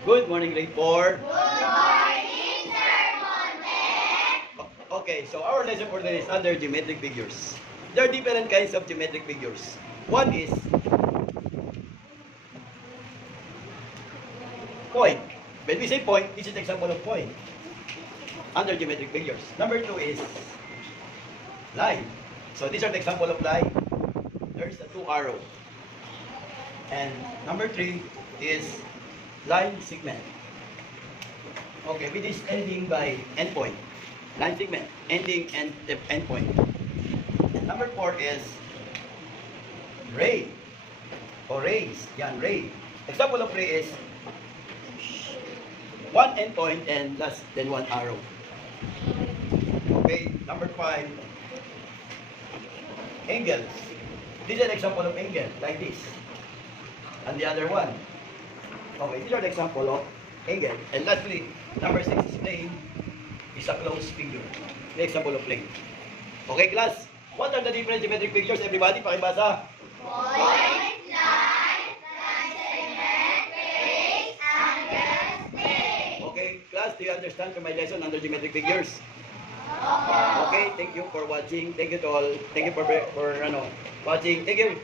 Good morning, grade 4. Good morning, Sir Monte. Okay, so our lesson for today is under geometric figures. There are different kinds of geometric figures. One is point. When we say point, this is an example of point under geometric figures. Number 2 is line. So these are the example of line. There's a 2 arrow. And number 3 is line segment. Okay, with this ending by endpoint. Line segment, ending and endpoint. And number 4 is ray or rays. Yan, ray. Example of ray is one endpoint and less than one arrow. Okay, number 5, angles. This is an example of angle, like this. And the other one. Okay, these are the example of angle. And lastly, number 6 is plane. Is a closed figure. The example of plane. Okay, class. What are the different geometric figures? Everybody, pakibasa. Point, line, segment, rays, angles, plane. Okay, class, do you understand from my lesson under geometric figures? Opo. Okay, thank you for watching. Thank you to all. Thank you for watching. Thank you.